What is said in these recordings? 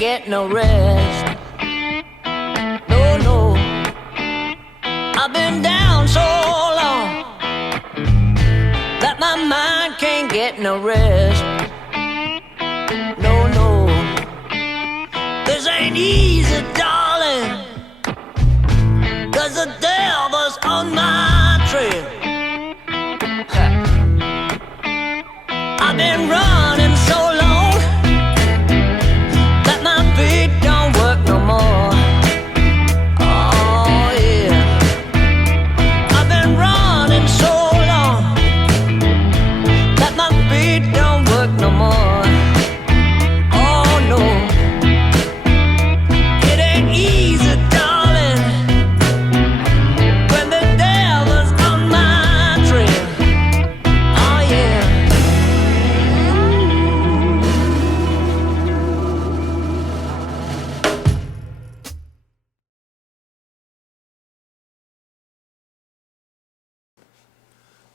get no rest. No, no, I've been down so long that my mind can't get no rest. No, no, this ain't easy, darling, 'cause the devil's on my trail. I've been running so long that my feet don't work no more. Oh yeah, I've been running so long that my feet don't work no more. Oh no, it ain't easy, darling, when the devil's on my trail. Oh yeah.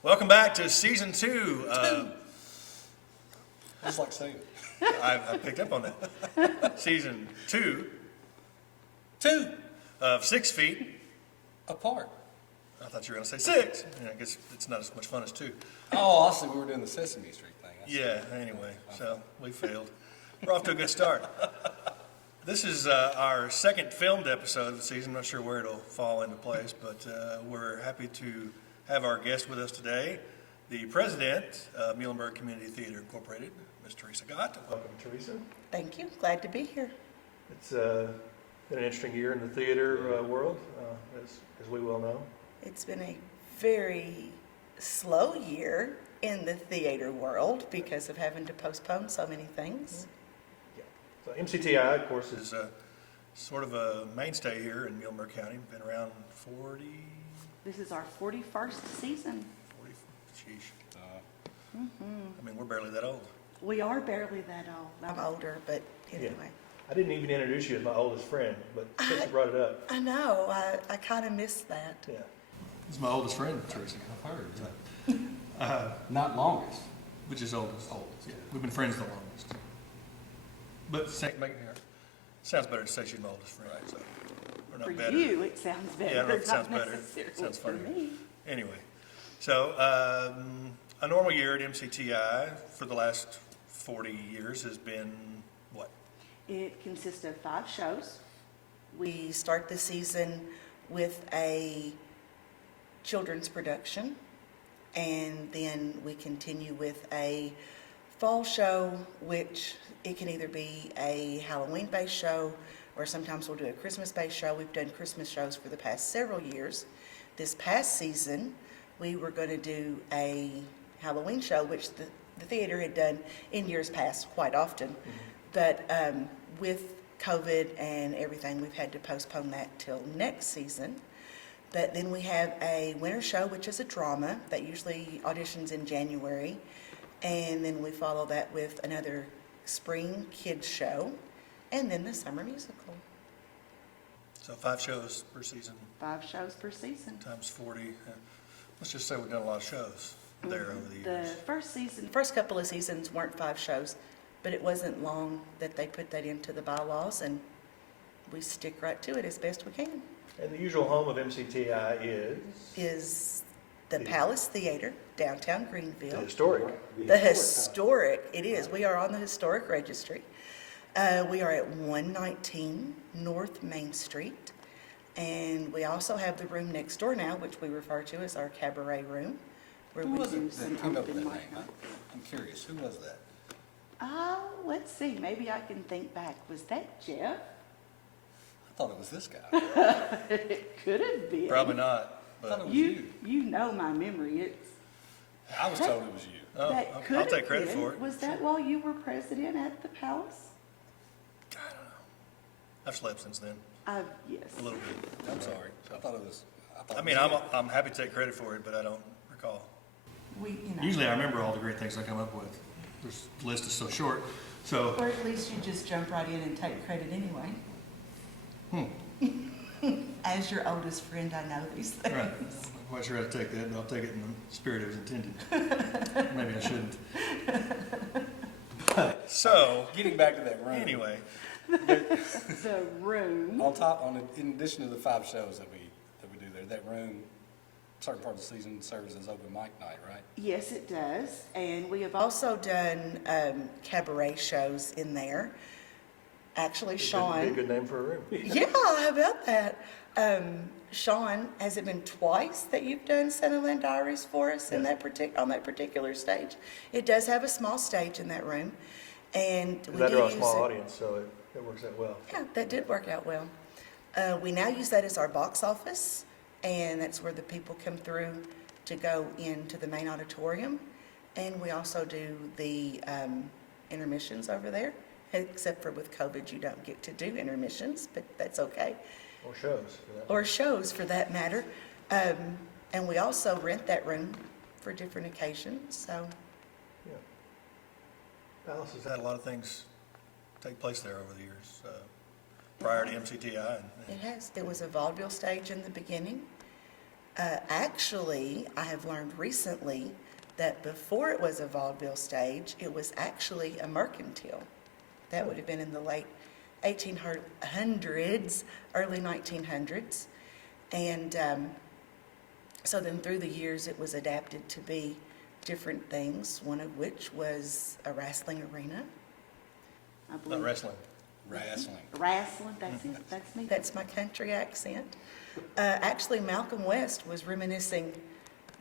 Welcome back to season 2. Just like saying it. I picked up on that. Season 2 of 6 Feet. Apart. I thought you were going to say 6. Yeah, I guess it's not as much fun as 2. Oh, I see. We were doing the Sesame Street thing. I see. Yeah, anyway, so we failed. We're off to a good start. This is our second filmed episode of the season. I'm not sure where it'll fall into place, but we're happy to have our guest with us today, the president of Muhlenberg Community Theater Incorporated, Ms. Teresa Gott. Welcome, Teresa. Thank you. Glad to be here. It's been an interesting year in the theater world, as we well know. It's been a very slow year in the theater world because of having to postpone so many things. So MCTI, of course, is sort of a mainstay here in Muhlenberg County. Been around 40, This is our 41st season. sheesh. I mean, we're barely that old. We are barely that old. I'm older, but anyway. I didn't even introduce you as my oldest friend, but since you brought it up. I know. I kind of missed that. Yeah. This is my oldest friend, Teresa. I've heard. Not longest. Which is oldest? Oldest, yeah. We've been friends the longest. But sounds better to say she's my oldest friend, so we're not For better. you, it sounds better. Yeah, I don't know if it not sounds better. necessarily It sounds for funnier. me. Anyway, so a normal year at MCTI for the last 40 years has been what? It consists of 5 shows. We start the season with a children's production, and then we continue with a fall show, which it can either be a Halloween-based show or sometimes we'll do a Christmas-based show. We've done Christmas shows for the past several years. This past season, we were going to do a Halloween show, which the theater had done in years past quite often. But with COVID and everything, we've had to postpone that till next season. But then we have a winter show, which is a drama that usually auditions in January. And then we follow that with another spring kids show, and then the summer musical. So 5 shows per season 5 shows per season. times 40. Let's just say we've done a lot of shows there over the The years. First couple of seasons weren't 5 shows, but it wasn't long that they put that into the bylaws, and we stick right to it as best we can. And the usual home of MCTI Is the Palace Theater, downtown Greenville. historic. The historic, it is. We are on the historic registry. We are at 119 North Main Street. And we also have the room next door now, which we refer to as our cabaret room, where Who we was do it some that came up with open that mic name? night. I'm curious. Who was that? Let's see. Maybe I can think back. Was that Jeff? I thought it was this guy. It could have been. Probably not, I thought it but was You you know my memory. It's I was told it was you. oh, that could I'll have take credit been. for it. Was that while you were president at the palace? I don't know. I've slept since then, Yes. a little bit. I'm sorry. I thought it was. I mean, I'm happy to take credit for it, but I don't recall. You know, Usually I remember all the great things I come up with. The list is so short, so. or at least you just jump right in and take credit anyway. As your oldest friend, I know these things. Right. I'm quite sure how to take that, but I'll take it in the spirit it was intended. Maybe I shouldn't. So, Getting back to that room. anyway, The room. In addition to the 5 shows that we do there, that room, certain part of the season serves as open mic night, right? Yes, it does. And we have Also done cabaret shows in there. Actually, Sean. good name for a room. Yeah, how about that? Sean, has it been twice that you've done Centerland Diaries for us in that on that particular stage? It does have a small stage in that room, and we That do draws a use small it. audience, so it works out well. Yeah, that did work out well. We now use that as our box office, and that's where the people come through to go into the main auditorium. And we also do the intermissions over there, except for with COVID, you don't get to do intermissions, but that's okay. Or shows for that. Or shows for that matter. And we also rent that room for different occasions, so. Yeah. Palace has had a lot of things take place there over the years, prior to MCTI. It has. It was a vaudeville stage in the beginning. Actually, I have learned recently that before it was a vaudeville stage, it was actually a mercantile. That would have been in the late 1800s, early 1900s. And so then through the years, it was adapted to be different things, one of which was a wrestling arena. I believe. Not wrestling. Wrestling. Wrestling, that's it, that's me. That's my country accent. Actually, Malcolm West was reminiscing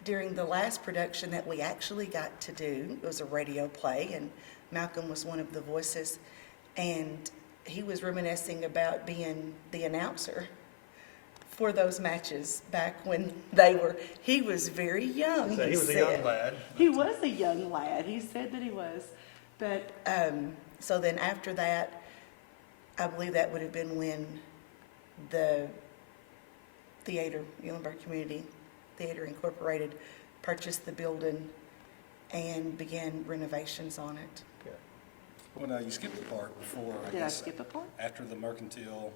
during the last production that we actually got to do. It was a radio play, and Malcolm was one of the voices. And he was reminiscing about being the announcer for those matches back when he was very young. So he was a young lad. He was a young lad. He said that he was. But So then after that, I believe that would have been when the theater, Muhlenberg Community Theater Incorporated, purchased the building and began renovations on it. Yeah. Well, no, you skipped the part before, I did I guess. skip a part? After the mercantile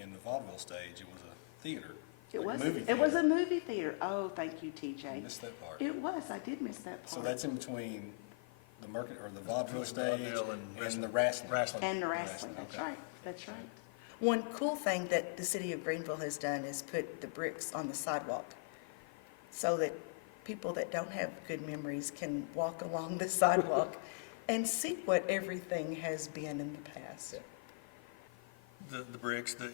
and the vaudeville stage, it was a theater. It like was. a movie It was a theater. movie theater. Oh, thank you, You TJ. missed that part. It was. I did miss that So part. that's in between the the vaudeville Between stage vaudeville and the wrestling. And the wrestling. That's okay. right. That's right. One cool thing that the city of Greenville has done is put the bricks on the sidewalk so that people that don't have good memories can walk along the sidewalk and see what everything has been in the past. The bricks, the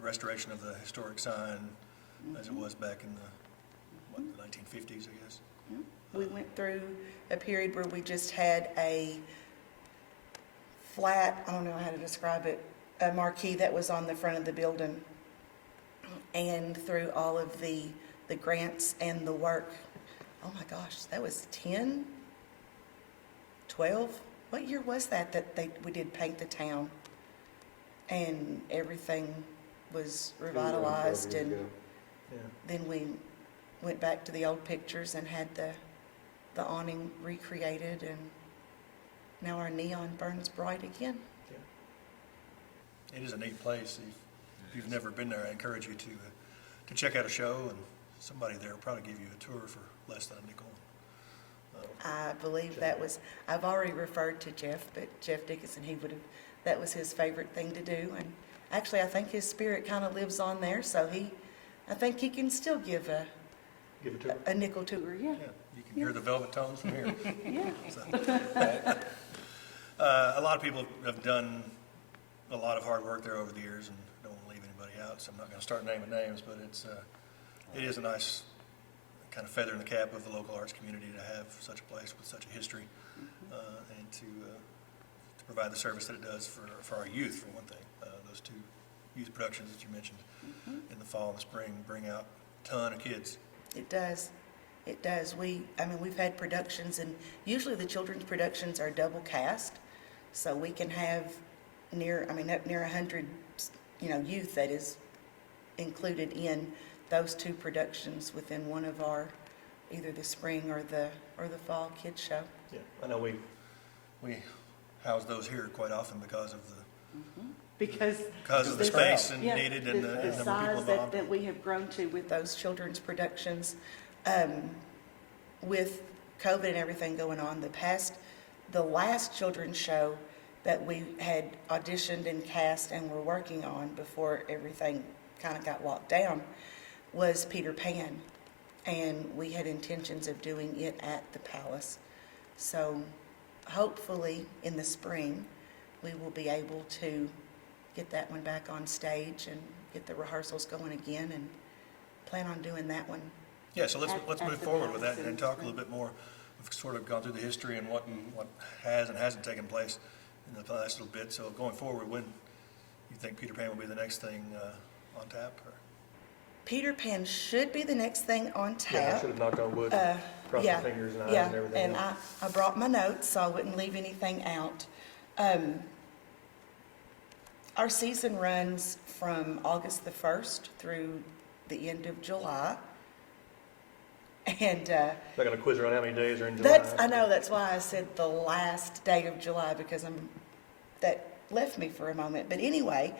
restoration of the historic sign as it was back in the 1950s, I guess. We went through a period where we just had a flat, I don't know how to describe it, a marquee that was on the front of the building. And through all of the grants and the work, oh my gosh, that was 10, 12? What year was that we did paint the town? And everything was revitalized, and then we went back to the old pictures and had the awning recreated, and now our neon burns bright again. It is a neat place. If you've never been there, I encourage you to check out a show, and somebody there will probably give you a tour for less than a nickel. I believe I've already referred to Jeff, but Jeff Dickinson, that was his favorite thing to do. And actually, I think his spirit kind of lives on there, so I think he can still give Give a tour. a nickel tour, yeah. Yeah, you can hear the velvet tones from here. Yeah. A lot of people have done a lot of hard work there over the years, and don't want to leave anybody out, so I'm not going to start naming names, but it is a nice kind of feather in the cap of the local arts community to have such a place with such a history, and to provide the service that it does for our youth, for one thing. Those two youth productions that you mentioned in the fall and the spring bring out a ton of kids. It does. It does. We've had productions, and usually the children's productions are double cast, so we can have up near 100, youth that is included in those two productions within one of our, either the spring or the fall kids show. Yeah, I know we house those here quite often because of the space and Yeah, needed and the number of people size involved. that we have grown to with Those children's productions, with COVID and everything going on, the past the last children's show that we had auditioned and cast and were working on before everything kind of got locked down was Peter Pan. And we had intentions of doing it at the Palace. So hopefully in the spring, we will be able to get that one back on stage and get the rehearsals going again and plan on doing that one. Yeah, so let's At move the forward with that Palace in and the talk a spring. little bit more. We've sort of gone through the history and what has and hasn't taken place in the last little bit. So going forward, when you think Peter Pan will be the next thing on tap? Or? Peter Pan should be the next thing on Yeah, I tap. should have knocked on wood, crossed Yeah, my fingers and eyes yeah, and everything. and I brought my notes so I wouldn't leave anything out. Our season runs from August the 1st through the end of July. And Not going to quiz her on how many days are in July. I know, that's why I said the last day of July, because that left me for a moment. But anyway,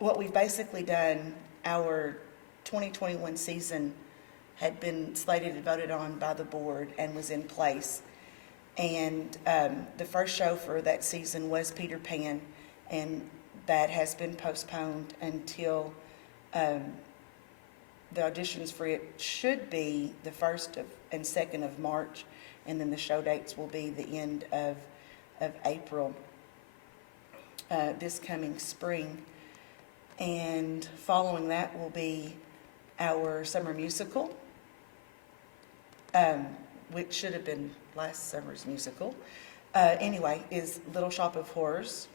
what we've basically done, our 2021 season had been slated and voted on by the board and was in place. And the first show for that season was Peter Pan, and that has been postponed until the auditions for it should be the 1st and 2nd of March, and then the show dates will be the end of April this coming spring. And following that will be our summer musical, which should have been last summer's musical. Anyway, is Little Shop of Horrors.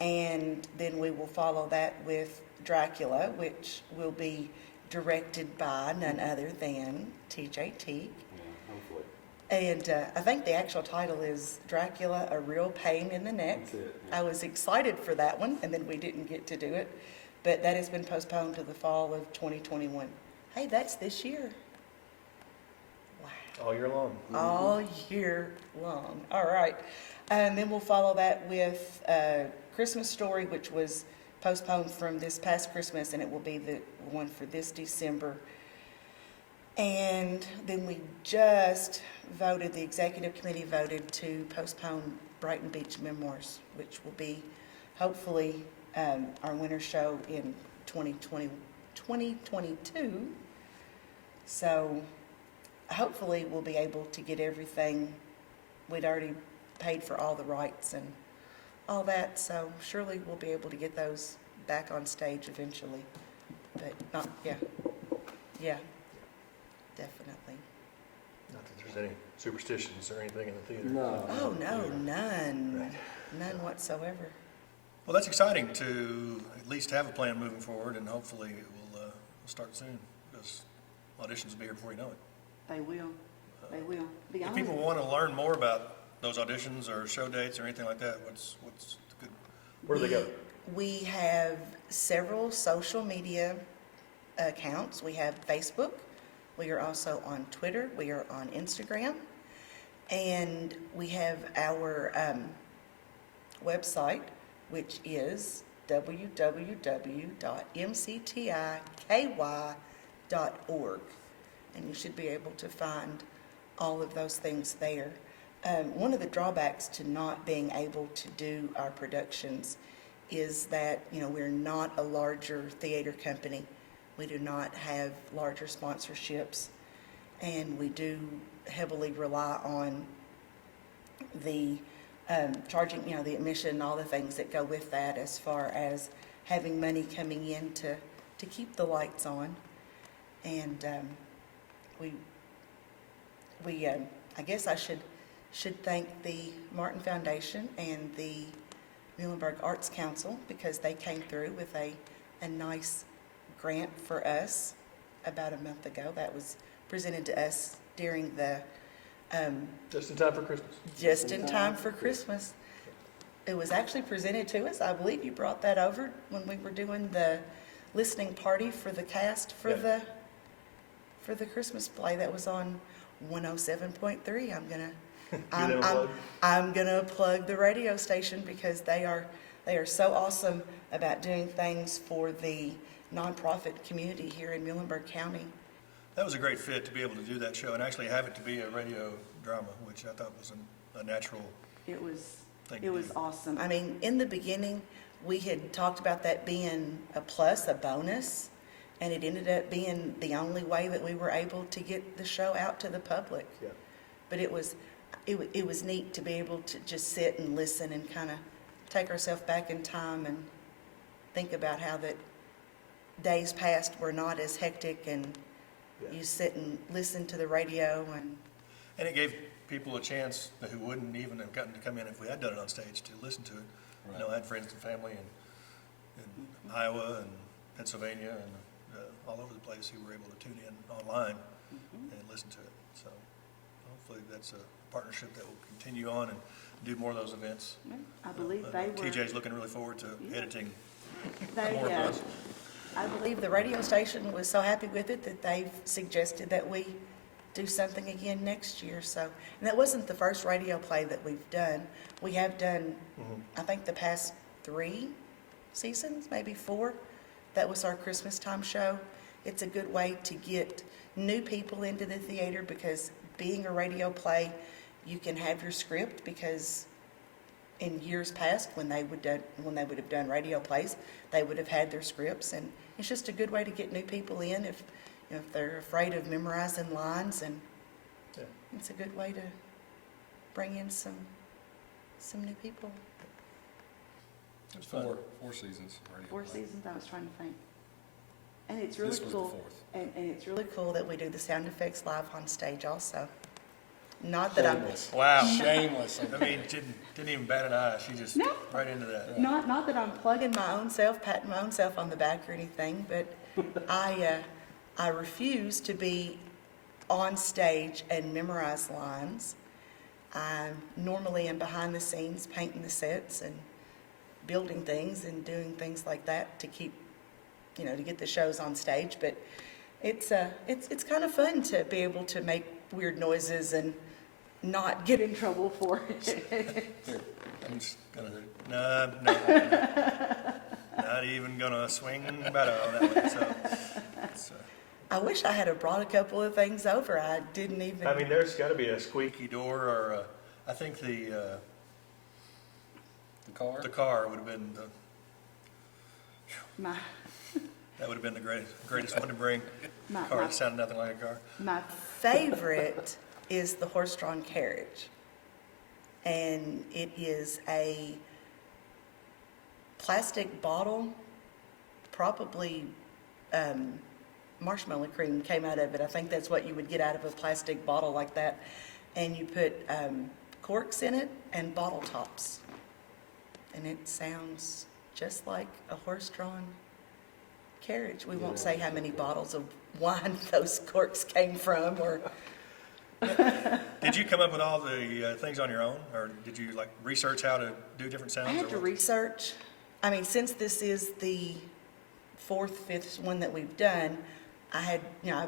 And then we will follow that with Dracula, which will be directed by none other than TJ Teague. Hopefully. And I think the actual title is Dracula, A Real Pain in the Neck. That's it, yeah. I was excited for that one, and then we didn't get to do it. But that has been postponed to the fall of 2021. Hey, that's this year. Wow. All year long. All year long. All right. And then we'll follow that with Christmas Story, which was postponed from this past Christmas, and it will be the one for this December. And then we just voted, the executive committee voted to postpone Brighton Beach Memoirs, which will be hopefully our winter show in 2022. So hopefully we'll be able to get everything. We'd already paid for all the rights and all that, so surely we'll be able to get those back on stage eventually. But not, yeah, definitely. Not that there's any superstitions or anything in the theater. No. Oh, no, none, Right. none whatsoever. Well, that's exciting to at least have a plan moving forward, and hopefully it will start soon, because auditions will be here before you know it. They will. They will. Be If honest. people want to learn more about those auditions or show dates or anything like that, what's the good? Where do they go? We have several social media accounts. We have Facebook. We are also on Twitter. We are on Instagram. And we have our website, which is www.mctiky.org. And you should be able to find all of those things there. One of the drawbacks to not being able to do our productions is that, we're not a larger theater company. We do not have larger sponsorships, and we do heavily rely on the charging, the admission and all the things that go with that, as far as having money coming in to keep the lights on. And I guess I should thank the Martin Foundation and the Muhlenberg Arts Council, because they came through with a nice grant for us about a month ago. That was presented to us during the, Just in time for Christmas. just in time for Christmas. It was actually presented to us, I believe you brought that over when we were doing the listening party for the cast for Yeah. the Christmas play that was on 107.3. plug. I'm gonna plug the radio station, because they are so awesome about doing things for the nonprofit community here in Muhlenberg County. That was a great fit to be able to do that show and actually have it to be a radio drama, which I thought was a natural It was, thing it to was do. awesome. I mean, in the beginning, we had talked about that being a plus, a bonus, and it ended up being the only way that we were able to get the show out to the public. Yeah. But it was neat to be able to just sit and listen and kind of take ourselves back in time and think about how that days past were not as hectic, and Yeah. you sit and listen to the radio and And it gave people a chance who wouldn't even have gotten to come in if we had done it on stage to listen to it. You know, I had friends and family in Iowa and Pennsylvania and all over the place who were able to tune in online and listen to it. So hopefully that's a partnership that will continue on and do more of those events. Yeah, I believe they were. TJ's looking really forward to editing They, more of those. I believe the radio station was so happy with it that they've suggested that we do something again next year. So, and that wasn't the first radio play that we've done. We have done, I think, the past 3 seasons, maybe 4. That was our Christmas time show. It's a good way to get new people into the theater, because being a radio play, you can have your script, because in years past, when they would have done radio plays, they would have had their scripts, and it's just a good way to get new people in if they're afraid of memorizing lines, and Yeah. it's a good way to bring in some new people. It was fun. 4 seasons. radio 4 play. seasons, I was trying to think. And it's really This was the cool. 4th. And it's really Really cool that we do the sound effects live on stage also. Not that I'm, Shameless. Wow. Shameless. I mean, didn't even bat an eye. She just No. right into that. not that I'm plugging plugging my own self, patting my own self on the back or anything, but I refuse to be on stage and memorize lines. I normally am behind the scenes painting the sets and building things and doing things like that to keep, to get the shows on stage. But it's kind of fun to be able to make weird noises and not get in trouble for it. Here, I'm just gonna, No, not even gonna swing better on that one. So, I wish I had brought a couple of things over. I didn't even. I mean, there's got to be a squeaky door, or I think the car. the car would have been My, that would have been the greatest one to bring. my, Car my, that sounded nothing like a car. my favorite is the horse-drawn carriage, and it is a plastic bottle, probably marshmallow cream came out of it. I think that's what you would get out of a plastic bottle like that, and you put corks in it and bottle tops, and it sounds just like a horse-drawn carriage. We won't say how many bottles of wine those corks came from, or Did you come up with all the things on your own, or did you research how to do different sounds? I had or to what? research. I mean, since this is the 4th, 5th one that we've done, I had, I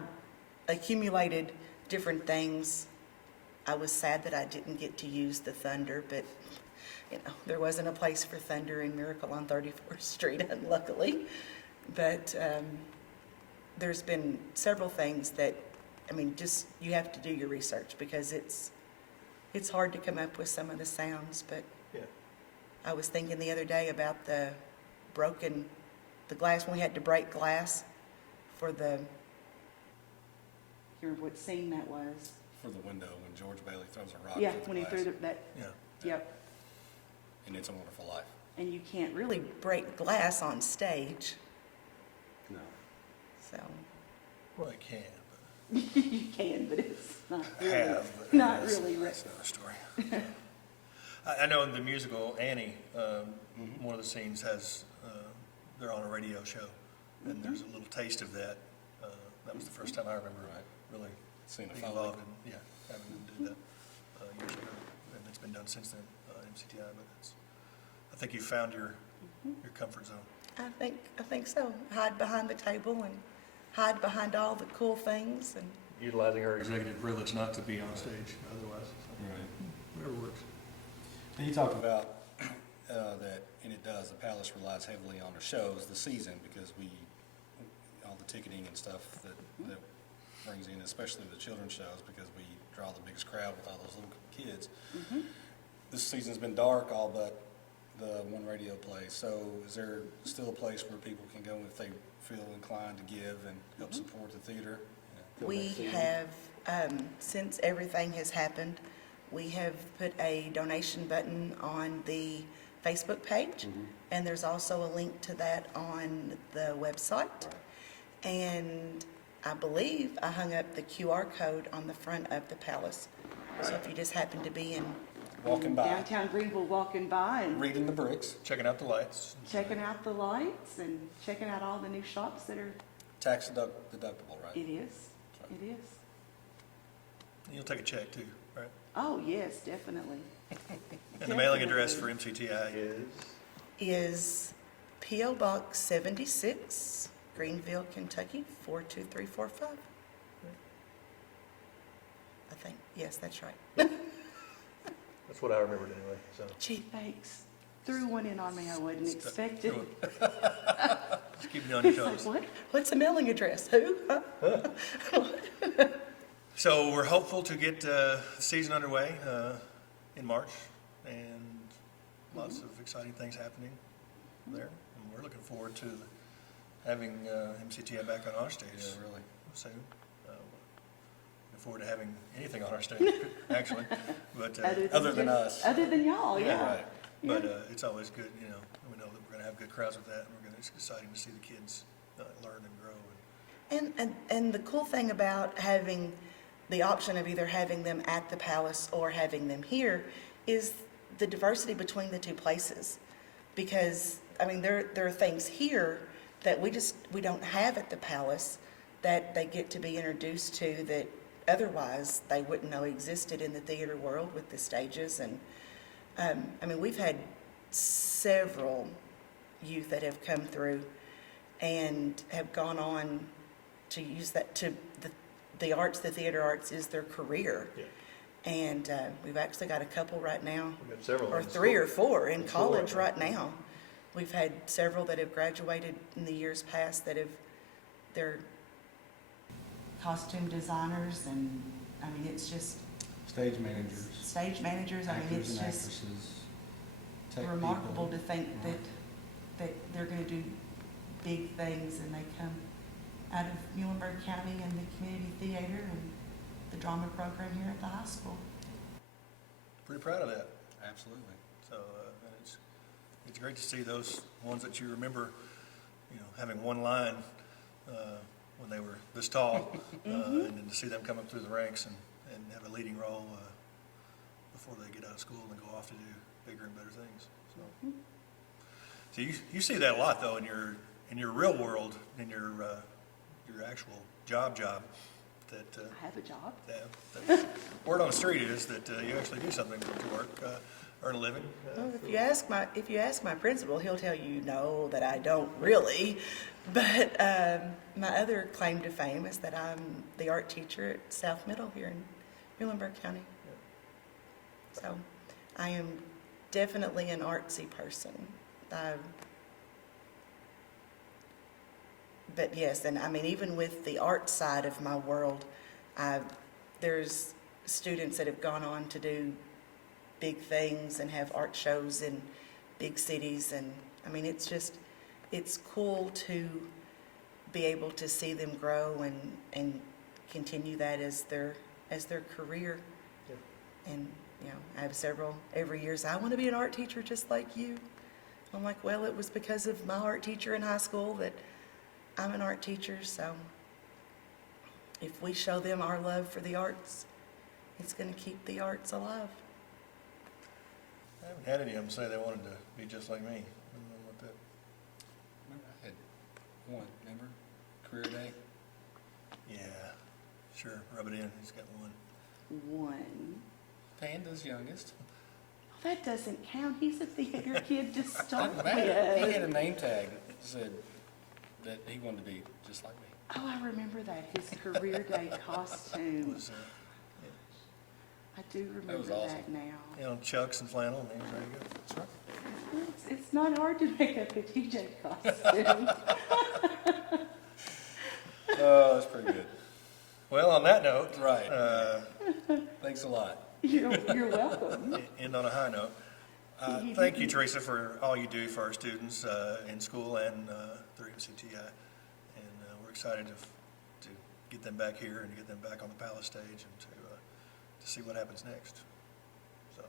accumulated different things. I was sad that I didn't get to use the thunder, but, there wasn't a place for thunder in Miracle on 34th Street, unluckily. But there's been several things that, just you have to do your research, because it's hard to come up with some of the sounds. But Yeah. I was thinking the other day about the glass, when we had to break glass for the, you remember what scene that was? For the window when George Bailey throws a rock. Yeah, through the when he glass. threw that, Yeah. yep. And It's a Wonderful Life. And you can't really, really break glass on stage, No. so. Well, I can, but you can, but it's not I really, have. But not that's- really. That's another story. I know in the musical Annie, one of the scenes has they're on a radio show, and there's a little taste of that. That was the first time I remember really Seen a being Foley. involved in having them do that years ago, and it's been done since then. MCTI, but I think you found your comfort zone. I think so. Hide behind the table and hide behind all the cool things, and Utilizing her executive privilege not to be on stage otherwise. Right. Whatever works. And you talked about that, and it does, the Palace relies heavily on the shows, the season, because all the ticketing and stuff that brings in, especially the children's shows, because we draw the biggest crowd with all those little kids. This season's been dark, all but the one radio play. So is there still a place where people can go if they feel inclined to give and help support the theater? We have, since everything has happened, we have put a donation button on the Facebook page, and there's also a link to that on the website. And I believe I hung up the QR code on the front of the palace. So if you just happen to be in, Walking by, Downtown Greenville, walking by and reading the bricks, Checking out the lights. checking out the lights and checking out all the new shops that are, tax deductible, right? it is. You'll take a check too, right? Oh, yes, definitely. And the mailing address for MCTI is P.O. Box 76, Greenville, Kentucky, 42345. I think, yes, that's right. That's what I remembered anyway, so. Gee, thanks. Threw one in on me I wasn't expecting. Just keep me on your It's like, toes. what? What's the mailing address? Who? Huh? So we're hopeful to get the season underway in March, and lots of exciting things happening there. And we're looking forward to having MCTI back on our stage Yeah, really. soon. Looking forward to having anything on our stage, actually. But Other than us. Other than y'all, yeah. Right. but it's always good, you know. We know that we're going to have good crowds with that, and it's exciting to see the kids learn and grow. And the cool thing about having the option of either having them at the palace or having them here is the diversity between the two places. Because, I mean, there are things here that we don't have at the palace that they get to be introduced to that otherwise they wouldn't know existed in the theater world with the stages. And, I mean, we've had several youth that have come through and have gone on to use that to the arts, the theater arts is their career. Yeah. And we've actually got a couple right now, We've got several or in 3 or school. 4 in In school college right right now. We've had several that have graduated in the years past that they're costume designers, and I mean, it's just Stage managers, stage managers. I mean, actors it's and just actresses, tech remarkable people. to think that they're going to do big things, and they come out of Muhlenberg County and the community theater and the drama program here at the high school. Pretty proud of that. Absolutely. So and it's great to see those ones that you remember, you know, having one line when they were this tall, and then to see them come up through the ranks and have a leading role before they get out of school and go off to do bigger and better things. So you see that a lot though in your real world, in your actual job. That I have a job. the word on the street is that you actually do something to work, earn a living. Well, if you ask my principal, he'll tell you no, that I don't really. But my other claim to fame is that I'm the art teacher at South Middle here in Muhlenberg County. So I am definitely an artsy person. But yes, and I mean, even with the art side of my world, there's students that have gone on to do big things and have art shows in big cities. And I mean, it's cool to be able to see them grow and continue that as their career. Yeah. And, you know, I have several every year say, I want to be an art teacher just like you. I'm like, well, it was because of my art teacher in high school that I'm an art teacher. So if we show them our love for the arts, it's going to keep the arts alive. I haven't had any of them say they wanted to be just like me. I don't know what that. I had one, remember? Career day? Yeah, sure. Rub it in. He's got one. One. Panda's youngest. That doesn't count. He's a theater kid to start Doesn't matter. He had a with. name tag that said that he wanted to be just like me. Oh, I remember that, his career day costume. Was I do remember was awesome. that now. you know, chucks and flannel, and he was ready to go. That's right. It's not hard to make up a TJ costume. Oh, that's pretty good. Well, on that note, Right. Thanks a lot. You're welcome. end on a high note. Thank you, Teresa, for all you do for our students in school and through MCTI. And we're excited to get them back here and to get them back on the Palace stage and to see what happens next. So,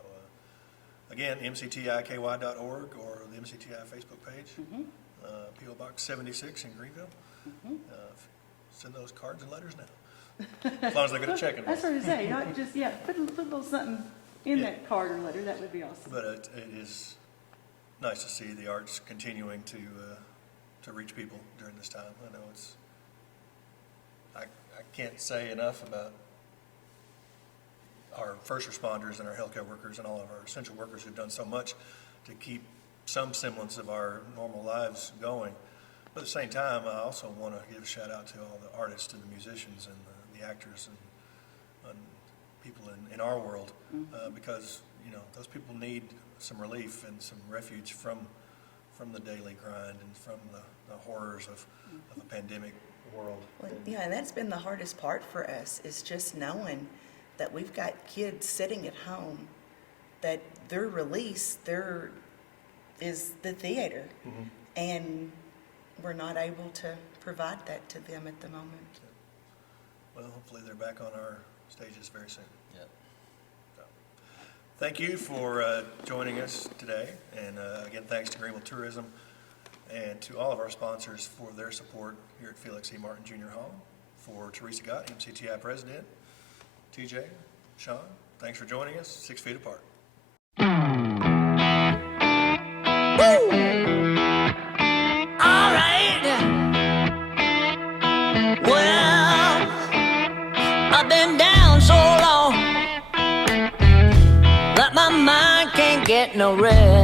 again, mctiky.org or the MCTI Facebook page, P.O. Box 76 in Greenville. Send those cards and letters now, as long as they're going to check it. That's what I was saying, not just, put a little something in that card or letter, that would be awesome. But it is nice to see the arts continuing to reach people during this time. I know I can't say enough about our first responders and our healthcare workers and all of our essential workers who've done so much to keep some semblance of our normal lives going. But at the same time, I also want to give a shout out to all the artists and the musicians and the actors and people in our world, because those people need some relief and some refuge from the daily grind and from the horrors of a pandemic world. Well, and that's been the hardest part for us, is just knowing that we've got kids sitting at home, that their release, is the theater, and we're not able to provide that to them at the moment. Well, hopefully they're back on our stages very soon. Yep. So, thank you for joining us today, and again, thanks to Greenville Tourism and to all of our sponsors for their support here at Felix E. Martin Junior Hall. For Teresa Gott, MCTI President, TJ, Sean, thanks for joining us, 6 feet apart. All right. Well, I've been down so long that my mind can't get no rest.